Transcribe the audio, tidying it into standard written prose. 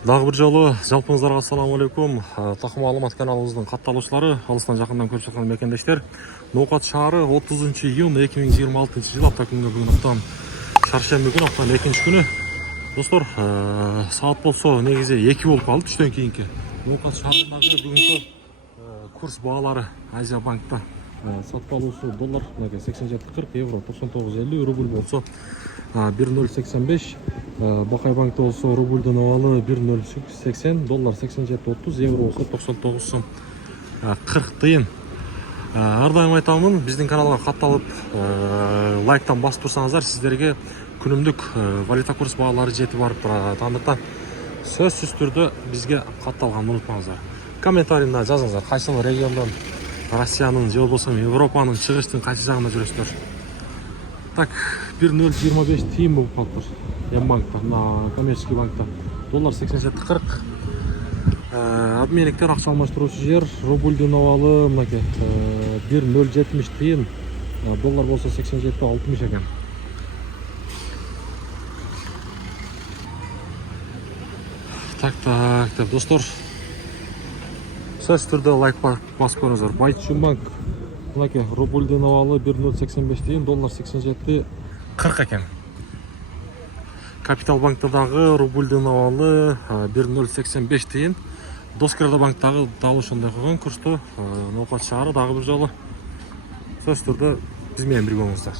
Дагы бир жолу жалпыңыздарга ассаламу алейкум. Такым маалымат каналыбыздын катталуучулары, алыстан жакындан көрүп жаткан мекендештер. Ноокат шаары 30 июнь 2026 жыл апта күнгө бүгүн аптан шаршемби күнү, аптанын экинчи күнү. Достор, саат болсо негизи 2 болуп калды түштөн кийинки. Ноокат шаарындагы бүгүнкү курс баалары Азия банкта сатып алуусу доллар 87.40, евро 99.50, рубль болсо 1.085, Бакай банкта болсо рубльдун абалы 1.080, доллар 87.30, евро болсо 99 сом 40 тыйын. Ар дайым айтамын, биздин каналга катталып, лайктан басып турсаңыздар, сиздерге күнүмдүк валюта курс баалары жетип барып турат. Андыктан сөзсүз түрдө бизге катталганды унутпаңыздар. Комментарийда жазыңыздар, кайсыл региондон, Россиянын же болбосо Европанын чыгыштын кайсы жагында жүрөсүздөр. Так, 1.025 тыйын болуп калыптыр. М-банкта, на коммерческий банкта доллар 87.40. Обменниктер, акча алмаштыруучу жер, рубльдун абалы мынакей 1.070 тыйын, доллар болсо 87.60 экен. Так, деп достор, сөз түрдө лайк басып көрүңүздөр. Байтчумбанк мынакей рубльдун абалы 1.085 тыйын, доллар 87.40 экен. Капитал банкта дагы рубльдун абалы 1.085 тыйын. Доскерда банктагы дал ошондой койгон курсту. Ноокат шаары дагы бир жолу сөз түрдө биз менен бирге болуңуздар.